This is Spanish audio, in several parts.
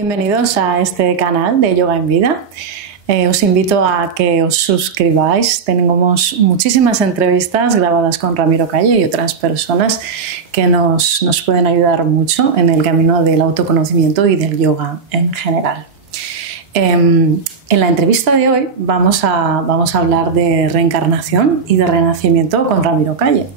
Bienvenidos a este canal de Yoga en Vida. Os invito a que os suscribáis. Tenemos muchísimas entrevistas grabadas con Ramiro Calle y otras personas que nos pueden ayudar mucho en el camino del autoconocimiento y del yoga en general. En la entrevista de hoy vamos a hablar de reencarnación y de renacimiento con Ramiro Calle.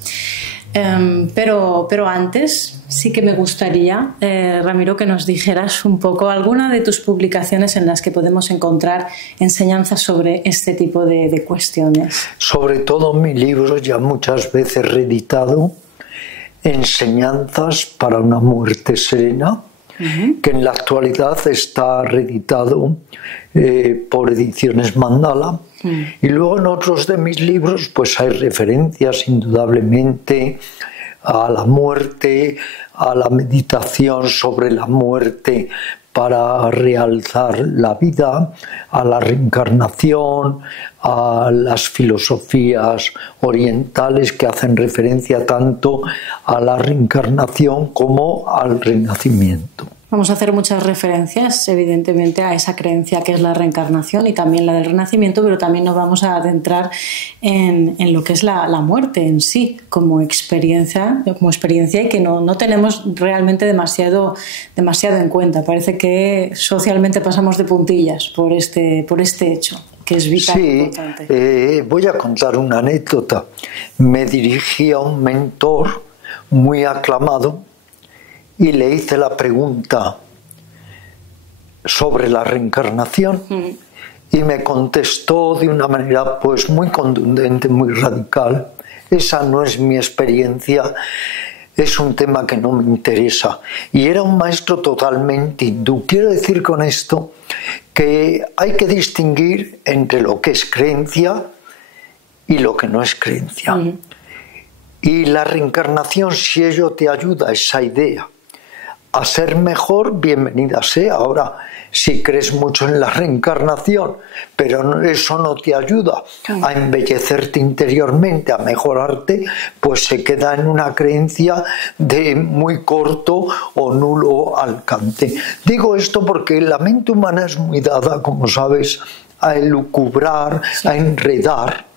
Pero antes sí que me gustaría, Ramiro, que nos dijeras un poco alguna de tus publicaciones en las que podemos encontrar enseñanzas sobre este tipo de cuestiones. Sobre todo mi libro, ya muchas veces reeditado, Enseñanzas para una muerte serena, que en la actualidad está reeditado por Ediciones Mandala. Y luego en otros de mis libros pues hay referencias indudablemente a la muerte, a la meditación sobre la muerte para realzar la vida, a la reencarnación, a las filosofías orientales que hacen referencia tanto a la reencarnación como al renacimiento. Vamos a hacer muchas referencias, evidentemente, a esa creencia que es la reencarnación y también la del renacimiento, pero también nos vamos a adentrar en lo que es la muerte en sí, como experiencia y que no tenemos realmente demasiado en cuenta. Parece que socialmente pasamos de puntillas por este hecho, que es vital. Sí, importante. Voy a contar una anécdota. Me dirigí a un mentor muy aclamado y le hice la pregunta sobre la reencarnación y me contestó de una manera pues muy contundente, muy radical: esa no es mi experiencia, es un tema que no me interesa. Y era un maestro totalmente hindú. Quiero decir con esto que hay que distinguir entre lo que es creencia y lo que no es creencia. Y la reencarnación, si ello te ayuda a esa idea a ser mejor, bienvenida sea. Ahora, si crees mucho en la reencarnación, pero eso no te ayuda a embellecerte interiormente, a mejorarte, pues se queda en una creencia de muy corto o nulo alcance. Digo esto porque la mente humana es muy dada, como sabes, a elucubrar, a enredar.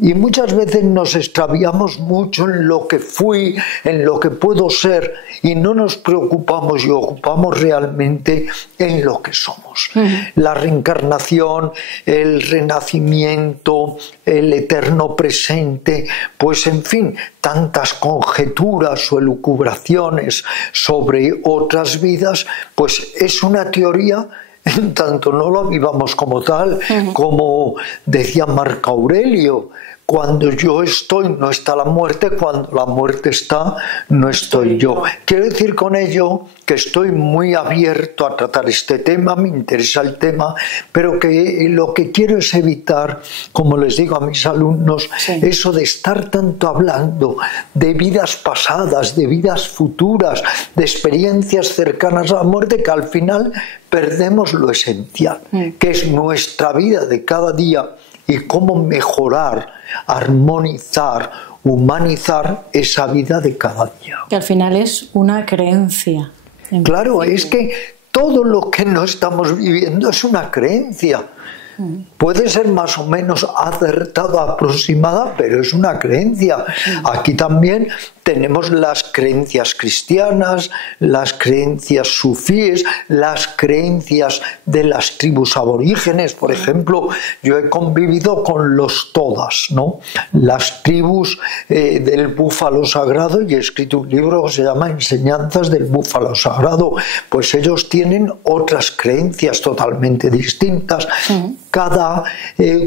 Y muchas veces nos extraviamos mucho en lo que fui, en lo que puedo ser, y no nos preocupamos y ocupamos realmente en lo que somos. La reencarnación, el renacimiento, el eterno presente, pues en fin, tantas conjeturas o elucubraciones sobre otras vidas, pues es una teoría. En tanto no lo vivamos como tal, como decía Marco Aurelio: cuando yo estoy no está la muerte, cuando la muerte está no estoy yo. Quiero decir con ello que estoy muy abierto a tratar este tema, me interesa el tema, pero que lo que quiero es evitar, como les digo a mis alumnos, eso de estar tanto hablando de vidas pasadas, de vidas futuras, de experiencias cercanas a la muerte, que al final perdemos lo esencial, que es nuestra vida de cada día y cómo mejorar, armonizar, humanizar esa vida de cada día. Que al final es una creencia. Claro, es que todo lo que no estamos viviendo es una creencia. Puede ser más o menos acertada, aproximada, pero es una creencia. Aquí también tenemos las creencias cristianas, las creencias sufíes, las creencias de las tribus aborígenes. Por ejemplo, yo he convivido con los todas, ¿no? Las tribus del búfalo sagrado, y he escrito un libro que se llama Enseñanzas del búfalo sagrado. Pues ellos tienen otras creencias totalmente distintas. Cada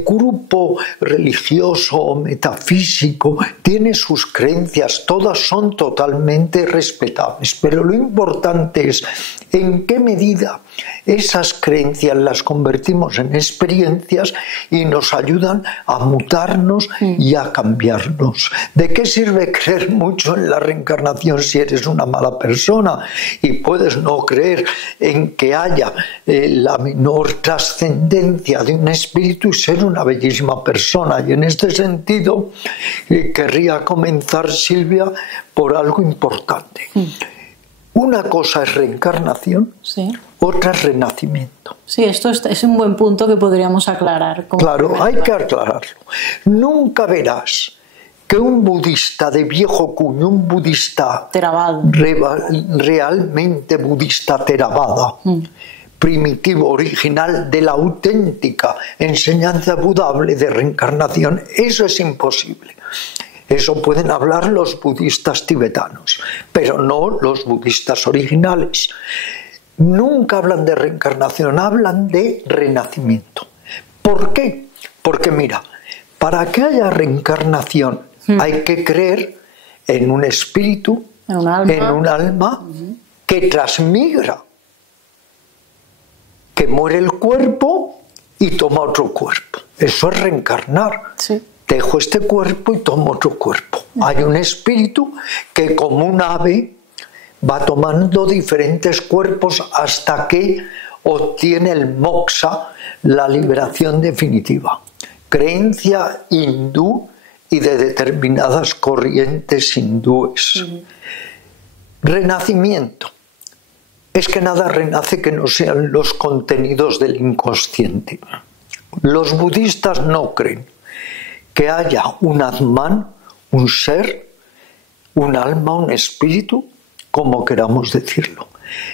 grupo religioso o metafísico tiene sus creencias, todas son totalmente respetables, pero lo importante es en qué medida esas creencias las convertimos en experiencias y nos ayudan a mutarnos y a cambiarnos. ¿De qué sirve creer mucho en la reencarnación si eres una mala persona y puedes no creer en que haya la menor trascendencia de un espíritu y ser una bellísima persona? Y en este sentido querría comenzar, Silvia, por algo importante. Una cosa es reencarnación, otra es renacimiento. Sí, esto es un buen punto que podríamos aclarar. Claro, hay que aclararlo. Nunca verás que un budista de viejo cuño, un budista realmente budista Theravada, primitivo, original, de la auténtica enseñanza budable de reencarnación, eso es imposible. Eso pueden hablar los budistas tibetanos, pero no los budistas originales. Nunca hablan de reencarnación, hablan de renacimiento. ¿Por qué? Porque mira, para que haya reencarnación hay que creer en un espíritu, en un alma que transmigra, que muere el cuerpo y toma otro cuerpo. Eso es reencarnar. Sí. Dejo este cuerpo y tomo otro cuerpo. Hay un espíritu que, como un ave, va tomando diferentes cuerpos hasta que obtiene el moksha, la liberación definitiva. Creencia hindú y de determinadas corrientes hindúes. Renacimiento. Es que nada renace que no sean los contenidos del inconsciente. Los budistas no creen que haya un Atman, un ser, un alma, un espíritu, como queramos decirlo.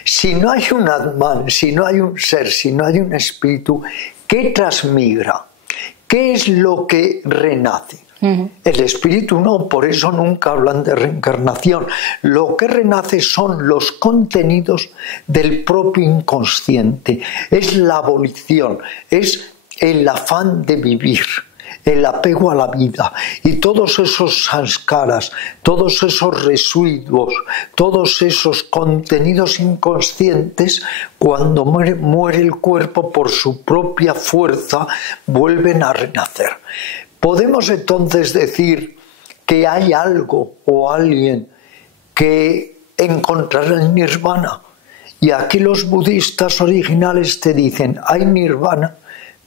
Si no hay un Atman, si no hay un ser, si no hay un espíritu, ¿qué transmigra? ¿Qué es lo que renace? El espíritu no, por eso nunca hablan de reencarnación. Lo que renace son los contenidos del propio inconsciente. Es la abolición, es el afán de vivir, el apego a la vida, y todos esos sanskaras, todos esos residuos, todos esos contenidos inconscientes, cuando muere el cuerpo, por su propia fuerza vuelven a renacer. Podemos entonces decir que hay algo o alguien que encontrará el nirvana, y aquí los budistas originales te dicen: hay nirvana,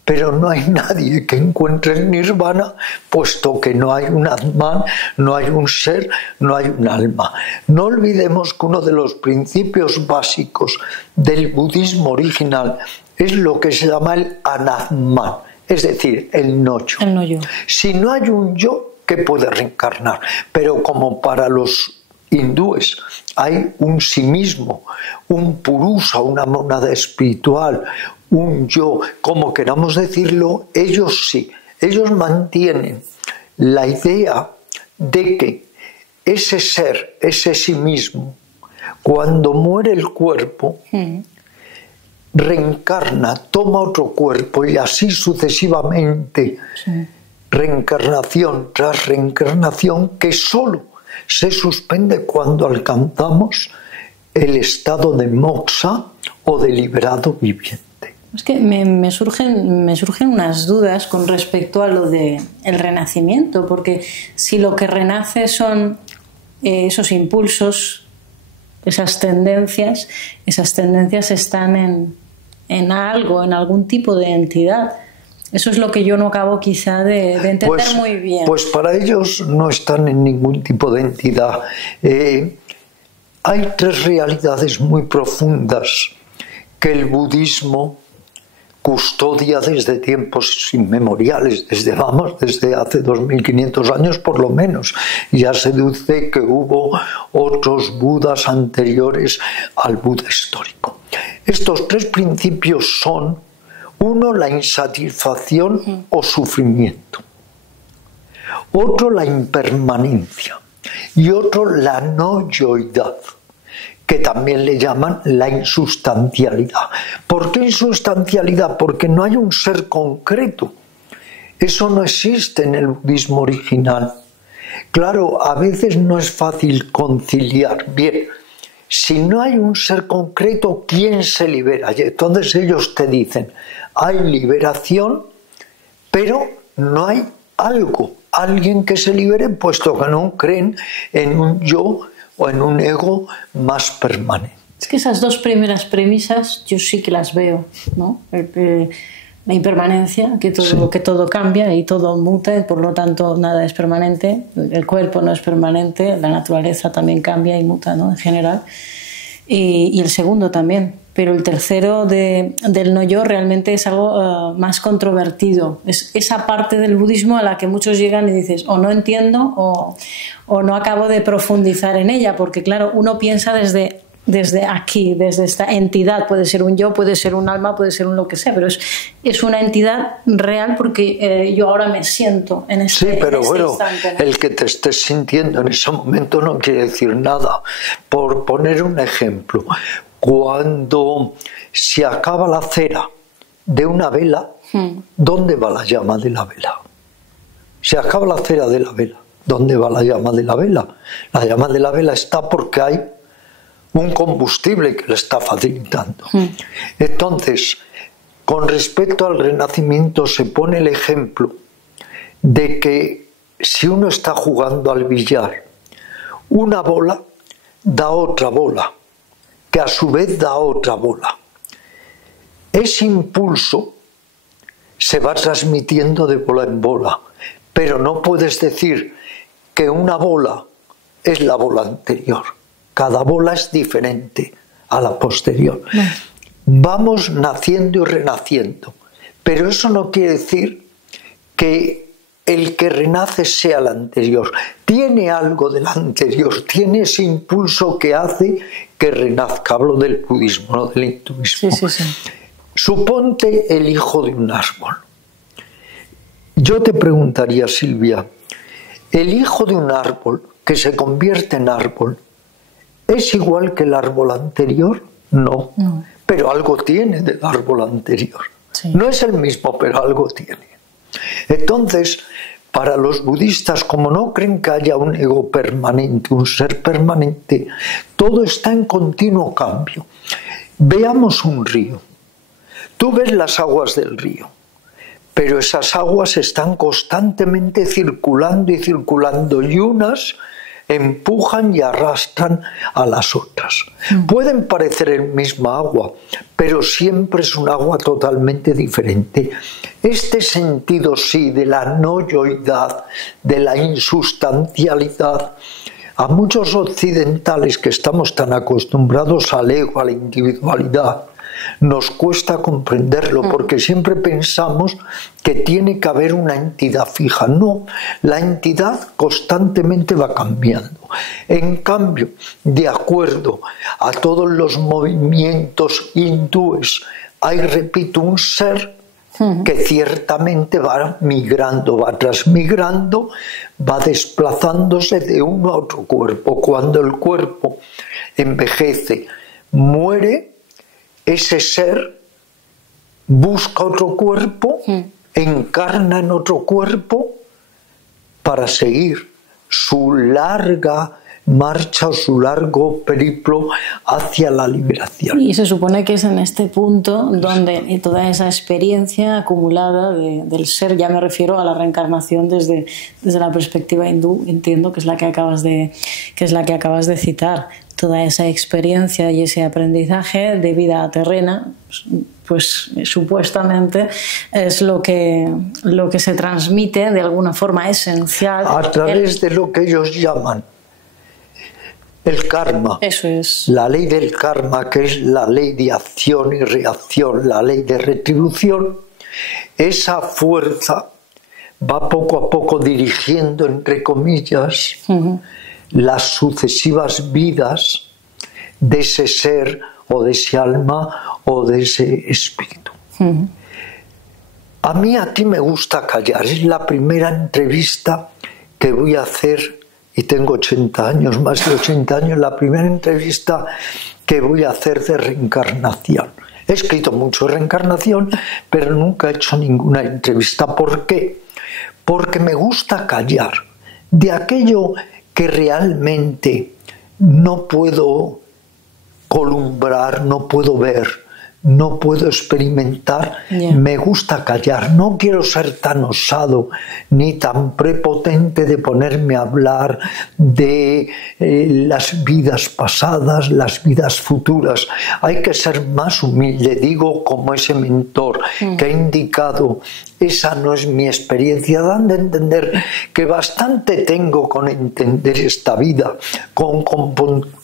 pero no hay nadie que encuentre el nirvana, puesto que no hay un Atman, no hay un ser, no hay un alma. No olvidemos que uno de los principios básicos del budismo original es lo que se llama el anatman, es decir, el no yo. El no yo. Si no hay un yo, ¿qué puede reencarnar? Pero como para los hindúes hay un sí mismo, un purusa, una mónada espiritual, un yo, como queramos decirlo, ellos sí, ellos mantienen la idea de que ese ser, ese sí mismo, cuando muere el cuerpo, reencarna, toma otro cuerpo y así sucesivamente, reencarnación tras reencarnación, que solo se suspende cuando alcanzamos el estado de moksha o de liberado viviente. Es que me surgen unas dudas con respecto a lo del renacimiento, porque si lo que renace son esos impulsos, esas tendencias están en algo, en algún tipo de entidad. Eso es lo que yo no acabo quizá de entender muy bien. Pues para ellos no están en ningún tipo de entidad. Hay tres realidades muy profundas que el budismo custodia desde tiempos inmemoriales, desde hace 2500 años por lo menos. Ya se deduce que hubo otros Budas anteriores al Buda histórico. Estos tres principios son: uno, la insatisfacción o sufrimiento; otro, la impermanencia; y otro, la no yoidad, que también le llaman la insustancialidad. ¿Por qué insustancialidad? Porque no hay un ser concreto. Eso no existe en el budismo original. Claro, a veces no es fácil conciliar. Bien, si no hay un ser concreto, ¿quién se libera? Y entonces ellos te dicen: hay liberación, pero no hay alguien que se libere, puesto que no creen en un yo o en un ego más permanente. Es que esas dos primeras premisas yo sí que las veo, ¿no? La impermanencia, que todo cambia y todo muta, y por lo tanto nada es permanente, el cuerpo no es permanente, la naturaleza también cambia y muta, ¿no? En general. Y el segundo también. pero el tercero del no yo realmente es algo más controvertido. Es esa parte del budismo a la que muchos llegan y dices, o no entiendo o no acabo de profundizar en ella, porque claro, uno piensa desde aquí, desde esta entidad, puede ser un yo, puede ser un alma, puede ser un lo que sea, pero es una entidad real porque yo ahora me siento en este, sí, pero bueno, instante, ¿no? El que te estés sintiendo en ese momento no quiere decir nada. Por poner un ejemplo, cuando se acaba la cera de una vela, ¿dónde va la llama de la vela? Se acaba la cera de la vela, ¿dónde va la llama de la vela? La llama de la vela está porque hay un combustible que le está facilitando. Entonces, con respecto al renacimiento se pone el ejemplo de que si uno está jugando al billar, una bola da otra bola, que a su vez da otra bola. Ese impulso se va transmitiendo de bola en bola, pero no puedes decir que una bola es la bola anterior. Cada bola es diferente a la posterior. Vamos naciendo y renaciendo, pero eso no quiere decir que el que renace sea el anterior. Tiene algo del anterior, tiene ese impulso que hace que renazca. Hablo del budismo, no del hinduismo. Sí. Suponte el hijo de un árbol. Yo te preguntaría, Silvia, ¿el hijo de un árbol que se convierte en árbol es igual que el árbol anterior? No. Pero algo tiene del árbol anterior. Sí. No es el mismo, pero algo tiene. Entonces, para los budistas, como no creen que haya un ego permanente, un ser permanente, todo está en continuo cambio. Veamos un río. Tú ves las aguas del río, pero esas aguas están constantemente circulando y circulando, y unas empujan y arrastran a las otras. Pueden parecer el mismo agua, pero siempre es un agua totalmente diferente. Este sentido, sí, de la no-yoidad, de la insustancialidad, a muchos occidentales que estamos tan acostumbrados al ego, a la individualidad, nos cuesta comprenderlo, porque siempre pensamos que tiene que haber una entidad fija. No, la entidad constantemente va cambiando. En cambio, de acuerdo a todos los movimientos hindúes, hay, repito, un ser que ciertamente va migrando, va transmigrando, va desplazándose de uno a otro cuerpo. Cuando el cuerpo envejece, muere, ese ser busca otro cuerpo, encarna en otro cuerpo para seguir su larga marcha o su largo periplo hacia la liberación. Y se supone que es en este punto donde toda esa experiencia acumulada del ser, ya me refiero a la reencarnación desde la perspectiva hindú, entiendo que es la que acabas de citar. Toda esa experiencia y ese aprendizaje de vida terrena, pues supuestamente es lo que se transmite de alguna forma esencial a través de lo que ellos llaman el karma. Eso es. La ley del karma, que es la ley de acción y reacción, la ley de retribución. Esa fuerza va poco a poco dirigiendo, entre comillas, las sucesivas vidas de ese ser o de ese alma o de ese espíritu. A mí aquí me gusta callar. Es la primera entrevista que voy a hacer, y tengo 80 años, más de 80 años, la primera entrevista que voy a hacer de reencarnación. He escrito mucho de reencarnación, pero nunca he hecho ninguna entrevista. ¿Por qué? Porque me gusta callar de aquello que realmente no puedo columbrar, no puedo ver, no puedo experimentar. Me gusta callar. No quiero ser tan osado ni tan prepotente de ponerme a hablar de las vidas pasadas, las vidas futuras. Hay que ser más humilde. Digo, como ese mentor que ha indicado, esa no es mi experiencia, dando a entender que bastante tengo con entender esta vida, con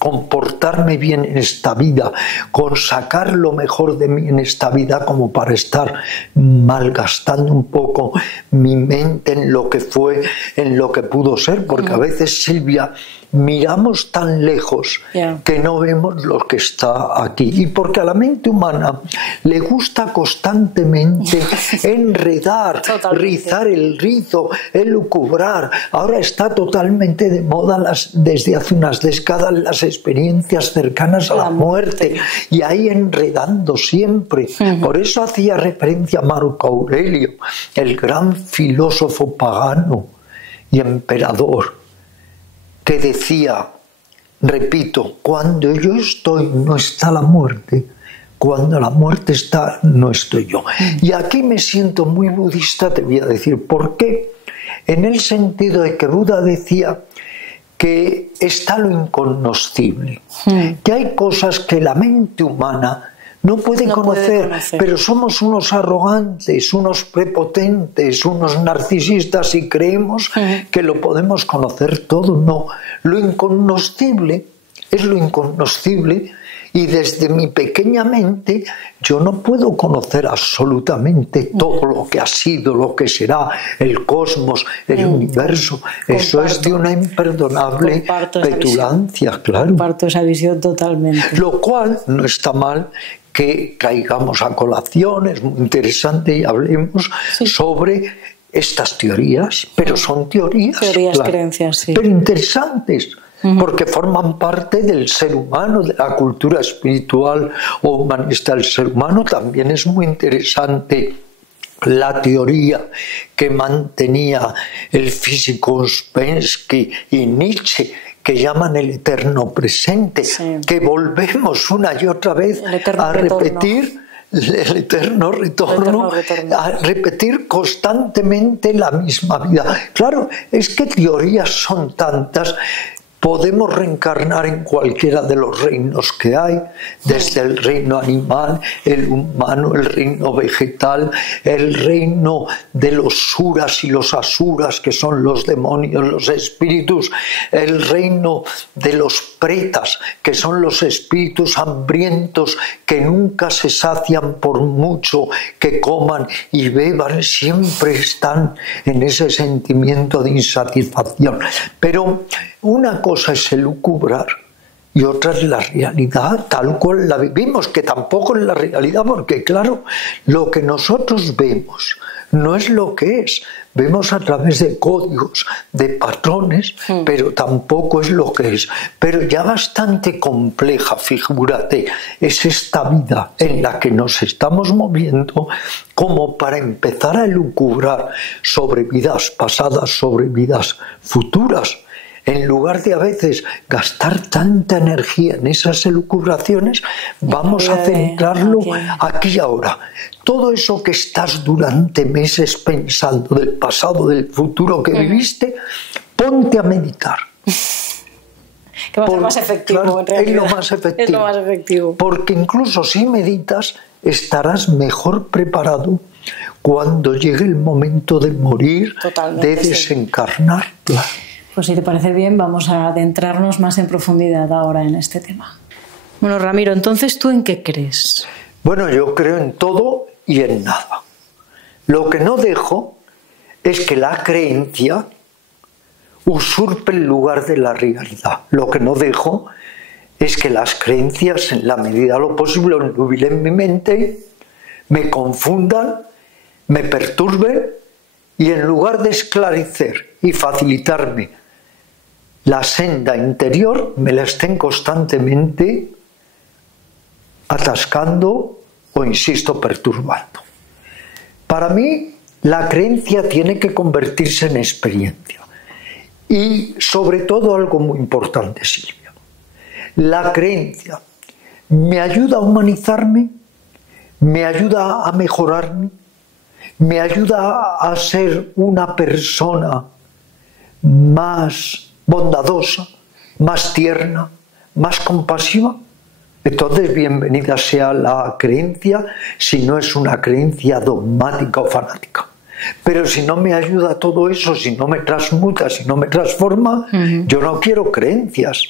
con portarme bien en esta vida, con sacar lo mejor de mí en esta vida, como para estar malgastando un poco mi mente en lo que fue, en lo que pudo ser, porque a veces, Silvia, miramos tan lejos que no vemos lo que está aquí. Y porque a la mente humana le gusta constantemente enredar, rizar el rizo, elucubrar. Ahora está totalmente de moda desde hace unas décadas las experiencias cercanas a la muerte, y ahí enredando siempre. Por eso hacía referencia a Marco Aurelio, el gran filósofo pagano y emperador, que decía, repito, cuando yo estoy no está la muerte, cuando la muerte está no estoy yo. Y aquí me siento muy budista, te voy a decir por qué, en el sentido de que Buda decía que está lo incognoscible, que hay cosas que la mente humana no puede conocer, pero somos unos arrogantes, unos prepotentes, unos narcisistas y creemos que lo podemos conocer todo. No, lo incognoscible es lo incognoscible, y desde mi pequeña mente yo no puedo conocer absolutamente todo lo que ha sido, lo que será, el cosmos, el universo. Eso es de una imperdonable petulancia, claro. Comparto esa visión totalmente. Lo cual no está mal que caigamos a colación, es muy interesante y hablemos sobre estas teorías, pero son teorías, creencias, pero interesantes, porque forman parte del ser humano, de la cultura espiritual o humanista del ser humano. También es muy interesante la teoría que mantenía el físico Ouspensky y Nietzsche, que llaman el eterno presente, que volvemos una y otra vez a repetir el eterno retorno, a repetir constantemente la misma vida. Claro, es que teorías son tantas. Podemos reencarnar en cualquiera de los reinos que hay, desde el reino animal, el humano, el reino vegetal, el reino de los suras y los asuras, que son los demonios, los espíritus, el reino de los pretas, que son los espíritus hambrientos que nunca se sacian por mucho que coman y beban, siempre están en ese sentimiento de insatisfacción. Pero una cosa es elucubrar y otra es la realidad tal cual la vivimos, que tampoco es la realidad, porque claro, lo que nosotros vemos no es lo que es. Vemos a través de códigos, de patrones, pero tampoco es lo que es. Pero ya bastante compleja, figúrate, es esta vida en la que nos estamos moviendo, como para empezar a elucubrar sobre vidas pasadas, sobre vidas futuras. En lugar de a veces gastar tanta energía en esas elucubraciones, vamos a centrarlo aquí y ahora. Todo eso que estás durante meses pensando del pasado, del futuro que viviste, ponte a meditar. Que va a ser más efectivo, claro, en realidad. Es lo más efectivo. Porque incluso si meditas, estarás mejor preparado cuando llegue el momento de morir, de desencarnar. Claro. Pues si te parece bien, vamos a adentrarnos más en profundidad ahora en este tema. Bueno, Ramiro, entonces, ¿tú en qué crees? Bueno, yo creo en todo y en nada. Lo que no dejo es que la creencia usurpe el lugar de la realidad. Lo que no dejo es que las creencias, en la medida de lo posible, obnubilen mi mente, me confundan, me perturben, y en lugar de esclarecer y facilitarme la senda interior, me la estén constantemente atascando o, insisto, perturbando. Para mí, la creencia tiene que convertirse en experiencia. Y sobre todo algo muy importante, Silvia. La creencia me ayuda a humanizarme, me ayuda a mejorarme, me ayuda a ser una persona más bondadosa, más tierna, más compasiva. Entonces, bienvenida sea la creencia, si no es una creencia dogmática o fanática. Pero si no me ayuda todo eso, si no me transmuta, si no me transforma, yo no quiero creencias.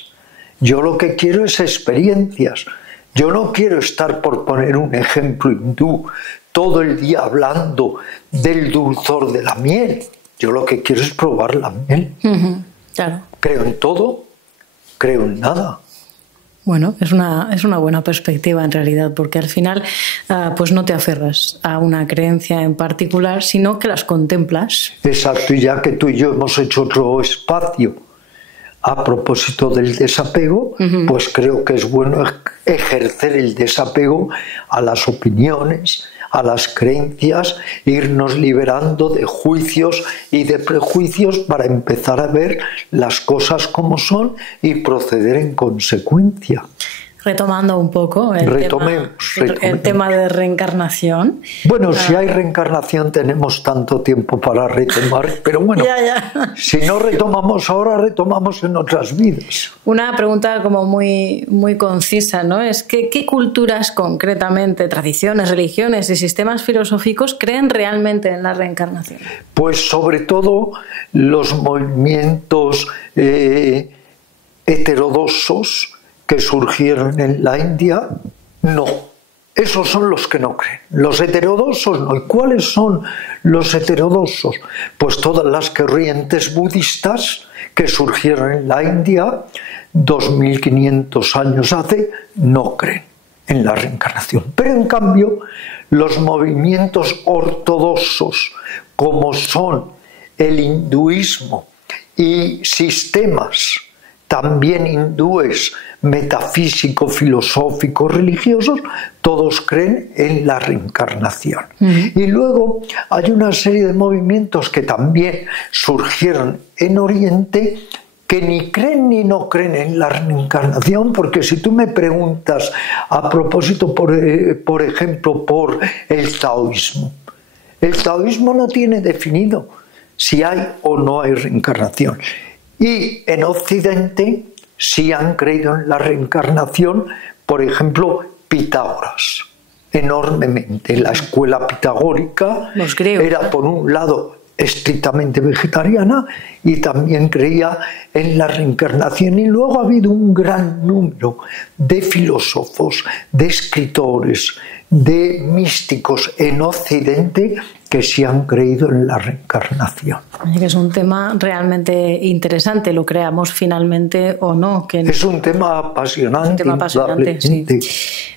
Yo lo que quiero es experiencias. Yo no quiero estar, por poner un ejemplo hindú, todo el día hablando del dulzor de la miel. Yo lo que quiero es probar la miel. Claro. Creo en todo, creo en nada. Bueno, es una buena perspectiva en realidad, porque al final pues no te aferras a una creencia en particular, sino que las contemplas. Exacto, y ya que tú y yo hemos hecho otro espacio a propósito del desapego, pues creo que es bueno ejercer el desapego a las opiniones, a las creencias, irnos liberando de juicios y de prejuicios para empezar a ver las cosas como son y proceder en consecuencia. Retomando un poco el tema de reencarnación. Bueno, si hay reencarnación tenemos tanto tiempo para retomar, pero bueno, si no retomamos ahora, retomamos en otras vidas. Una pregunta como muy, muy concisa, ¿no? Es que ¿qué culturas concretamente, tradiciones, religiones y sistemas filosóficos creen realmente en la reencarnación? Pues sobre todo los movimientos heterodoxos que surgieron en la India, no. Esos son los que no creen. Los heterodoxos no. ¿Y cuáles son los heterodoxos? Pues todas las corrientes budistas que surgieron en la India 2500 años hace, no creen en la reencarnación. Pero en cambio, los movimientos ortodoxos, como son el hinduismo y sistemas también hindúes, metafísicos, filosóficos, religiosos, todos creen en la reencarnación. Y luego hay una serie de movimientos que también surgieron en Oriente que ni creen ni no creen en la reencarnación, porque si tú me preguntas a propósito, por ejemplo, por el taoísmo no tiene definido si hay o no hay reencarnación. Y en Occidente sí han creído en la reencarnación, por ejemplo, Pitágoras, enormemente. La escuela pitagórica era, por un lado, estrictamente vegetariana y también creía en la reencarnación. Y luego ha habido un gran número de filósofos, de escritores, de místicos en Occidente que sí han creído en la reencarnación. Es un tema realmente interesante, lo creamos finalmente o no. Es un tema apasionante. Un tema apasionante, sí.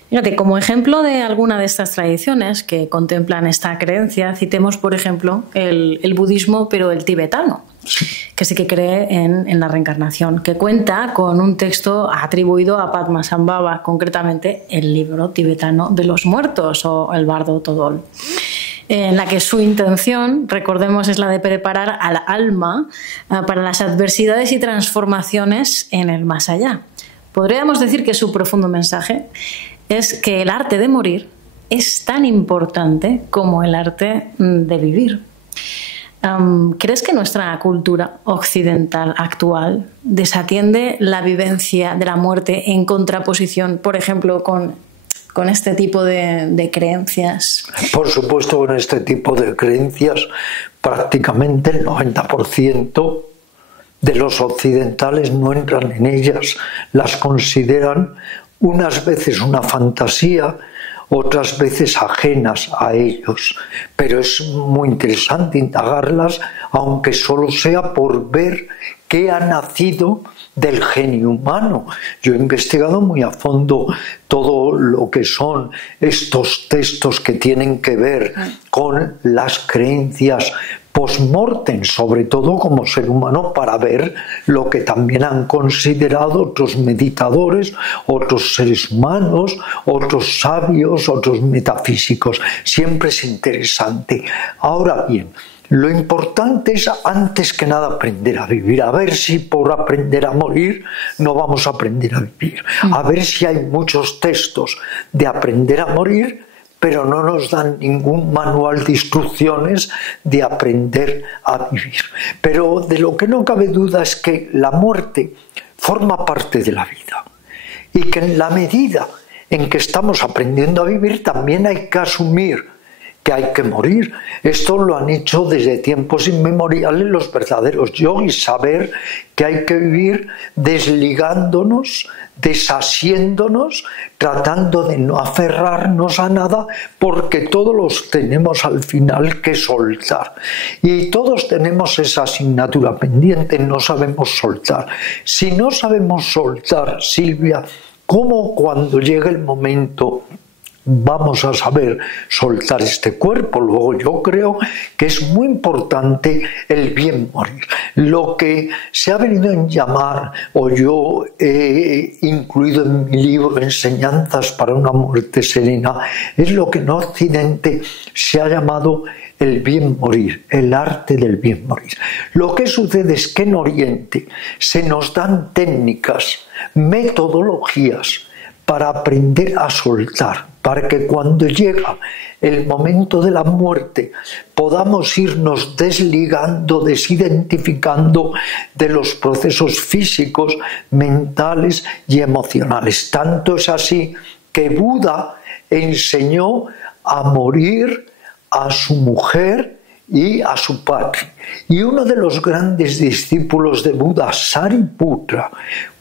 Fíjate, como ejemplo de alguna de estas tradiciones que contemplan esta creencia, citemos, por ejemplo, el budismo, pero el tibetano, que sí que cree en la reencarnación, que cuenta con un texto atribuido a Padmasambhava, concretamente el libro tibetano de los muertos o el Bardo Thodol, en la que su intención, recordemos, es la de preparar al alma para las adversidades y transformaciones en el más allá. Podríamos decir que su profundo mensaje es que el arte de morir es tan importante como el arte de vivir. ¿Crees que nuestra cultura occidental actual desatiende la vivencia de la muerte en contraposición, por ejemplo, con este tipo de creencias? Por supuesto, con este tipo de creencias prácticamente el 90% de los occidentales no entran en ellas, las consideran unas veces una fantasía, otras veces ajenas a ellos, pero es muy interesante indagarlas, aunque solo sea por ver qué ha nacido del genio humano. Yo he investigado muy a fondo todo lo que son estos textos que tienen que ver con las creencias post-mortem, sobre todo como ser humano, para ver lo que también han considerado otros meditadores, otros seres humanos, otros sabios, otros metafísicos. Siempre es interesante. Ahora bien, lo importante es, antes que nada, aprender a vivir. A ver si por aprender a morir no vamos a aprender a vivir. A ver si hay muchos textos de aprender a morir, pero no nos dan ningún manual de instrucciones de aprender a vivir. Pero de lo que no cabe duda es que la muerte forma parte de la vida y que en la medida en que estamos aprendiendo a vivir también hay que asumir que hay que morir. Esto lo han hecho desde tiempos inmemoriales los verdaderos yogis, saber que hay que vivir desligándonos, desasiéndonos, tratando de no aferrarnos a nada, porque todos los tenemos al final que soltar. Y todos tenemos esa asignatura pendiente, no sabemos soltar. Si no sabemos soltar, Silvia, ¿cómo cuando llegue el momento vamos a saber soltar este cuerpo? Luego yo creo que es muy importante el bien morir. Lo que se ha venido a llamar, o yo he incluido en mi libro Enseñanzas para una muerte serena, es lo que en Occidente se ha llamado el bien morir, el arte del bien morir. Lo que sucede es que en Oriente se nos dan técnicas, metodologías para aprender a soltar, para que cuando llega el momento de la muerte podamos irnos desligando, desidentificando de los procesos físicos, mentales y emocionales. Tanto es así que Buda enseñó a morir a su mujer y a su padre. Y uno de los grandes discípulos de Buda, Sariputra,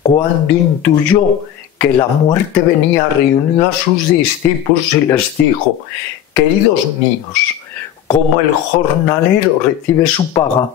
cuando intuyó que la muerte venía, reunió a sus discípulos y les dijo: queridos míos, como el jornalero recibe su paga,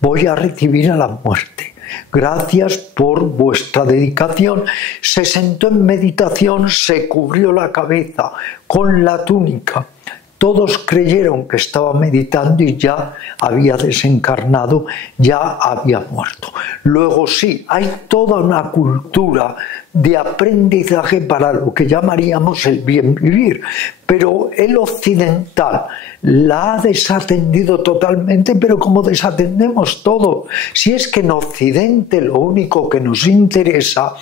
voy a recibir a la muerte. Gracias por vuestra dedicación. Se sentó en meditación, se cubrió la cabeza con la túnica. Todos creyeron que estaba meditando y ya había desencarnado, ya había muerto. Luego sí, hay toda una cultura de aprendizaje para lo que llamaríamos el bien vivir, pero el occidental la ha desatendido totalmente, pero como desatendemos todo. Si es que en Occidente lo único que nos interesa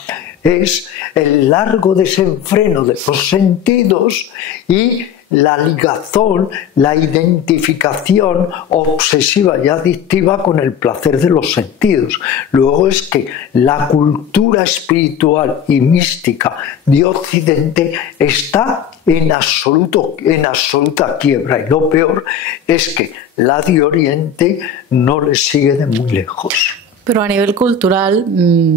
es el largo desenfreno de los sentidos y la ligazón, la identificación obsesiva y adictiva con el placer de los sentidos. Luego es que la cultura espiritual y mística de Occidente está en absoluta quiebra, y lo peor es que la de Oriente no le sigue de muy lejos. Pero a nivel cultural,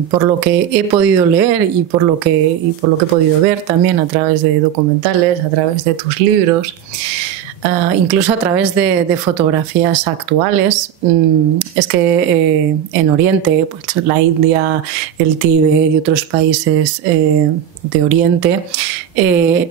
por lo que he podido leer y por lo que he podido ver también a través de documentales, a través de tus libros, incluso a través de fotografías actuales, es que en Oriente, pues la India, el Tíbet y otros países de Oriente,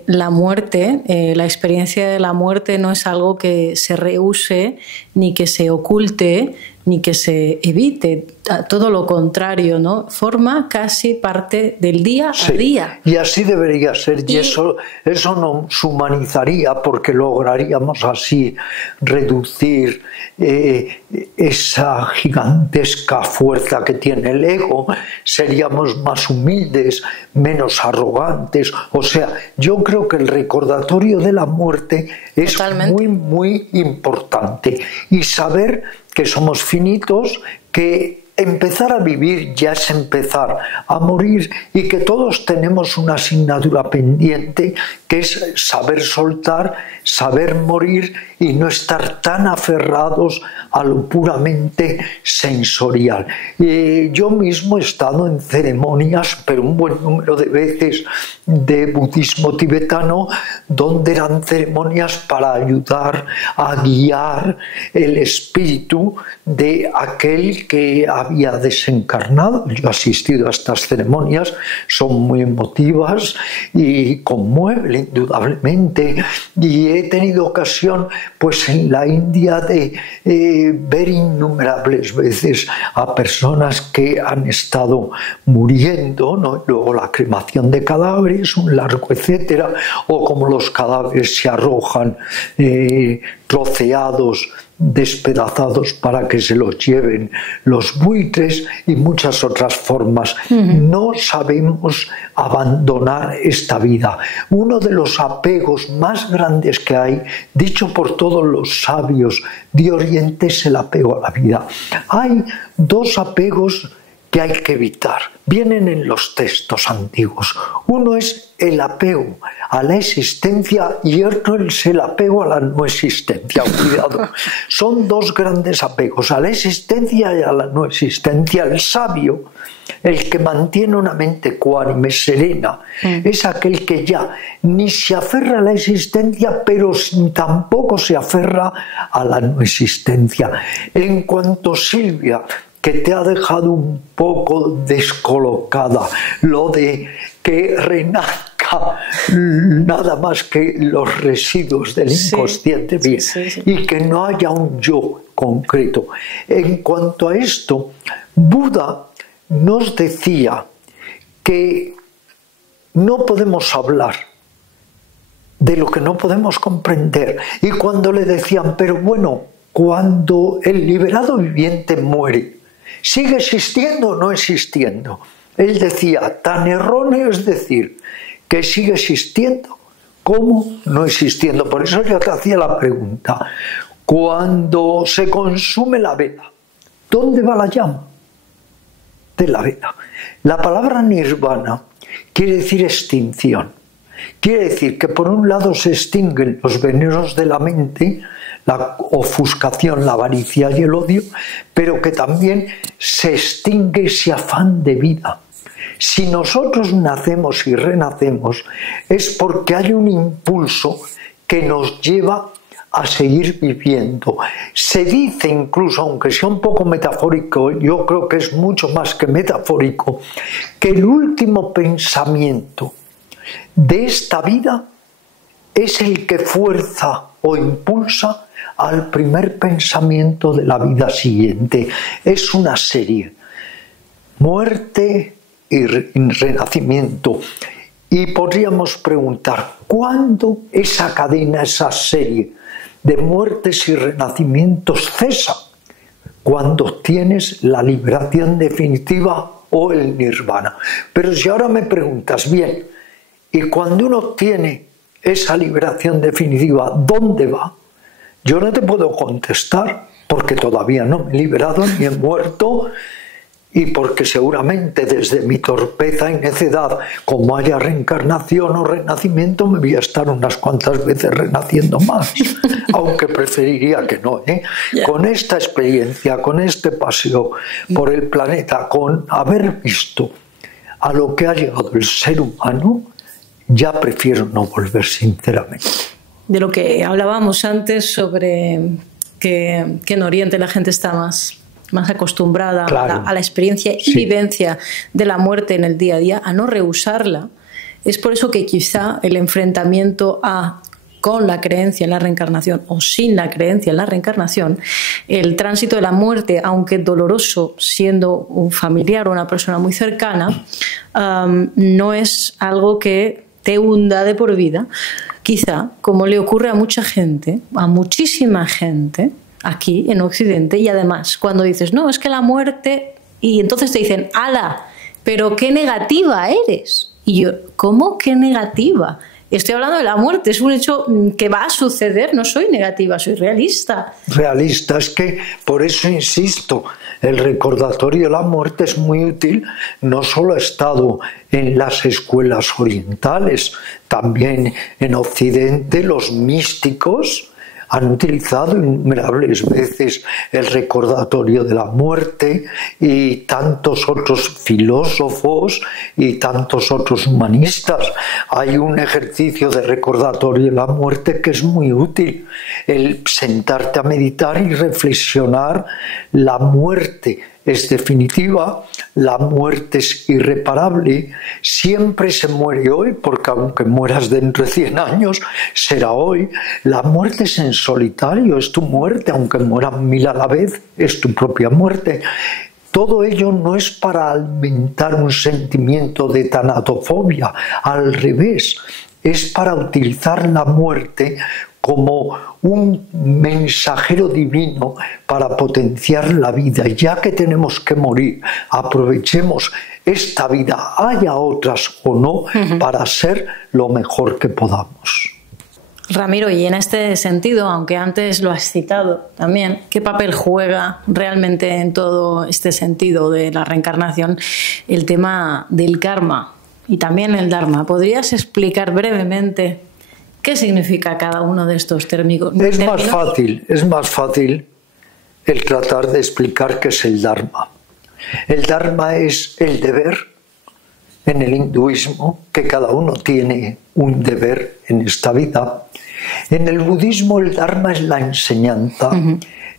la muerte, la experiencia de la muerte no es algo que se rehúse ni que se oculte ni que se evite, todo lo contrario, ¿no? Forma casi parte del día a día. Y así debería ser, y eso nos humanizaría, porque lograríamos así reducir esa gigantesca fuerza que tiene el ego, seríamos más humildes, menos arrogantes. O sea, yo creo que el recordatorio de la muerte es muy, muy importante, y saber que somos finitos, que empezar a vivir ya es empezar a morir, y que todos tenemos una asignatura pendiente, que es saber soltar, saber morir y no estar tan aferrados a lo puramente sensorial. Yo mismo he estado en ceremonias, pero un buen número de veces, de budismo tibetano, donde eran ceremonias para ayudar a guiar el espíritu de aquel que había desencarnado. Yo he asistido a estas ceremonias, son muy emotivas y conmueven indudablemente, y he tenido ocasión pues en la India de ver innumerables veces a personas que han estado muriendo, ¿no? Luego la cremación de cadáveres, un largo etcétera, o como los cadáveres se arrojan troceados, despedazados para que se los lleven los buitres, y muchas otras formas. No sabemos abandonar esta vida. Uno de los apegos más grandes que hay, dicho por todos los sabios de Oriente, es el apego a la vida. Hay dos apegos que hay que evitar. Vienen en los textos antiguos. Uno es el apego a la existencia y otro es el apego a la no existencia. Cuidado, son dos grandes apegos, a la existencia y a la no existencia. El sabio, el que mantiene una mente ecuánime, serena, es aquel que ya ni se aferra a la existencia, pero tampoco se aferra a la no existencia. En cuanto Silvia, que te ha dejado un poco descolocada, lo de que renazca nada más que los residuos del inconsciente, bien, y que no haya un yo concreto. En cuanto a esto, Buda nos decía que no podemos hablar de lo que no podemos comprender. Y cuando le decían, pero bueno, cuando el liberado viviente muere, ¿sigue existiendo o no existiendo? Él decía, tan erróneo es decir que sigue existiendo como no existiendo. Por eso yo te hacía la pregunta, cuando se consume la vela, ¿dónde va la llama de la vela? La palabra nirvana quiere decir extinción. Quiere decir que por un lado se extinguen los venenos de la mente, la ofuscación, la avaricia y el odio, pero que también se extingue ese afán de vida. Si nosotros nacemos y renacemos es porque hay un impulso que nos lleva a seguir viviendo. Se dice incluso, aunque sea un poco metafórico, yo creo que es mucho más que metafórico, que el último pensamiento de esta vida es el que fuerza o impulsa al primer pensamiento de la vida siguiente. Es una serie, muerte y renacimiento. Y podríamos preguntar, ¿cuándo esa cadena, esa serie de muertes y renacimientos cesa? Cuando tienes la liberación definitiva o el nirvana. Pero si ahora me preguntas, bien, y cuando uno tiene esa liberación definitiva, ¿dónde va? Yo no te puedo contestar porque todavía no me he liberado ni he muerto y porque seguramente desde mi torpeza y necedad, como haya reencarnación o renacimiento, me voy a estar unas cuantas veces renaciendo más, aunque preferiría que no, ¿eh? Yeah. Con esta experiencia, con este paseo por el planeta, con haber visto a lo que ha llegado el ser humano, ya prefiero no volver, sinceramente. De lo que hablábamos antes sobre que en Oriente la gente está más acostumbrada, claro, a la experiencia y vivencia de la muerte en el día a día, a no rehusarla. Es por eso que quizá el enfrentamiento con la creencia en la reencarnación o sin la creencia en la reencarnación, el tránsito de la muerte, aunque doloroso siendo un familiar o una persona muy cercana, no es algo que te hunda de por vida, quizá como le ocurre a mucha gente, a muchísima gente aquí en Occidente. Y además cuando dices, no, es que la muerte, y entonces te dicen, ¡hala! Pero qué negativa eres. Y yo, ¿cómo qué negativa? Estoy hablando de la muerte, es un hecho que va a suceder, no soy negativa, soy realista. Realista, es que por eso insisto, el recordatorio de la muerte es muy útil, no solo ha estado en las escuelas orientales, también en Occidente los místicos han utilizado innumerables veces el recordatorio de la muerte y tantos otros filósofos y tantos otros humanistas. Hay un ejercicio de recordatorio de la muerte que es muy útil, el sentarte a meditar y reflexionar. La muerte es definitiva, la muerte es irreparable, siempre se muere hoy, porque aunque mueras dentro de 100 años, será hoy. La muerte es en solitario, es tu muerte, aunque mueran 1000 a la vez, es tu propia muerte. Todo ello no es para alimentar un sentimiento de tanatofobia, al revés, es para utilizar la muerte como un mensajero divino para potenciar la vida. Ya que tenemos que morir, aprovechemos esta vida, haya otras o no, para ser lo mejor que podamos. Ramiro, y en este sentido, aunque antes lo has citado también, ¿qué papel juega realmente en todo este sentido de la reencarnación el tema del karma y también el dharma? ¿Podrías explicar brevemente qué significa cada uno de estos términos? Es más fácil el tratar de explicar qué es el dharma. El dharma es el deber en el hinduismo, que cada uno tiene un deber en esta vida. En el budismo el dharma es la enseñanza,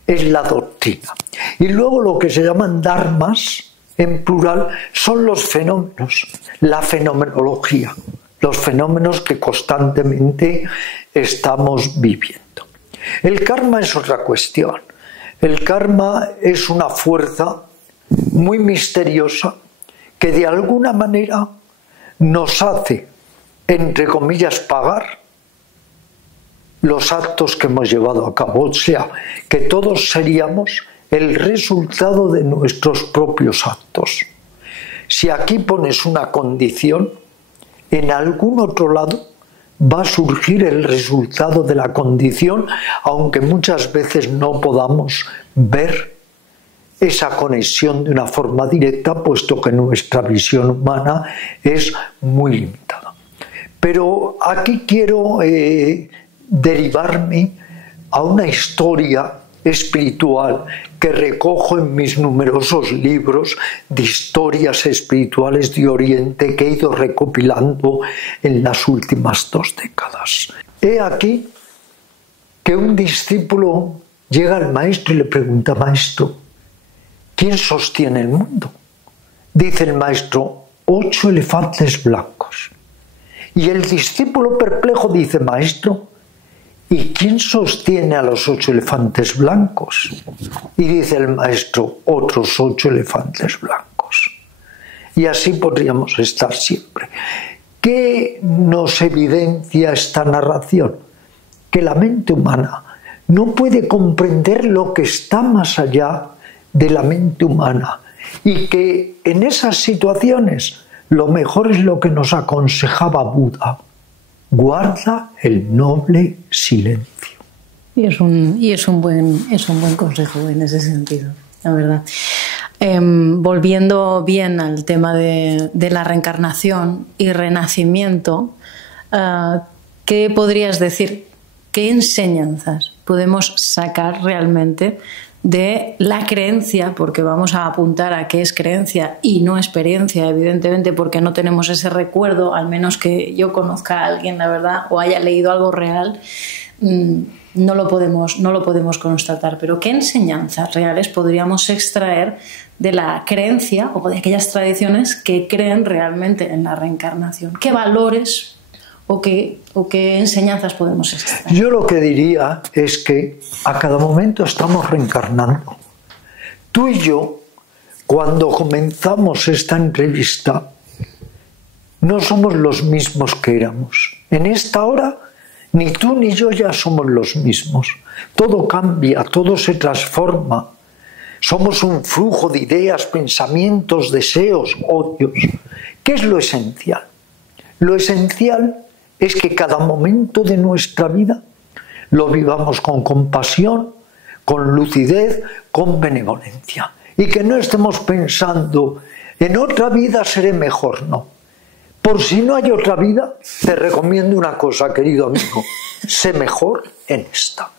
es la doctrina. Y luego lo que se llaman dharmas, en plural, son los fenómenos, la fenomenología, los fenómenos que constantemente estamos viviendo. El karma es otra cuestión. El karma es una fuerza muy misteriosa que de alguna manera nos hace, entre comillas, pagar los actos que hemos llevado a cabo. O sea, que todos seríamos el resultado de nuestros propios actos. Si aquí pones una condición, en algún otro lado va a surgir el resultado de la condición, aunque muchas veces no podamos ver esa conexión de una forma directa, puesto que nuestra visión humana es muy limitada. Pero aquí quiero derivarme a una historia espiritual que recojo en mis numerosos libros de historias espirituales de Oriente que he ido recopilando en las últimas 2 décadas. He aquí que un discípulo llega al maestro y le pregunta: maestro, ¿quién sostiene el mundo? Dice el maestro: 8 elefantes blancos. Y el discípulo perplejo dice: maestro, ¿y quién sostiene a los 8 elefantes blancos? Y dice el maestro: otros 8 elefantes blancos. Y así podríamos estar siempre. ¿Qué nos evidencia esta narración? Que la mente humana no puede comprender lo que está más allá de la mente humana, y que en esas situaciones lo mejor es lo que nos aconsejaba Buda: guarda el noble silencio. Y es un buen consejo en ese sentido, la verdad. Volviendo bien al tema de la reencarnación y renacimiento, ¿qué podrías decir? ¿Qué enseñanzas podemos sacar realmente de la creencia? Porque vamos a apuntar a que es creencia y no experiencia, evidentemente, porque no tenemos ese recuerdo, al menos que yo conozca a alguien, la verdad, o haya leído algo real, no lo podemos constatar. Pero ¿qué enseñanzas reales podríamos extraer de la creencia o de aquellas tradiciones que creen realmente en la reencarnación? ¿Qué valores o qué enseñanzas podemos extraer? Yo lo que diría es que a cada momento estamos reencarnando. Tú y yo, cuando comenzamos esta entrevista, no somos los mismos que éramos. En esta hora, ni tú ni yo ya somos los mismos. Todo cambia, todo se transforma. Somos un flujo de ideas, pensamientos, deseos, odios. ¿Qué es lo esencial? Lo esencial es que cada momento de nuestra vida lo vivamos con compasión, con lucidez, con benevolencia. Y que no estemos pensando: en otra vida seré mejor. No. Por si no hay otra vida, te recomiendo una cosa, querido amigo: sé mejor en esta.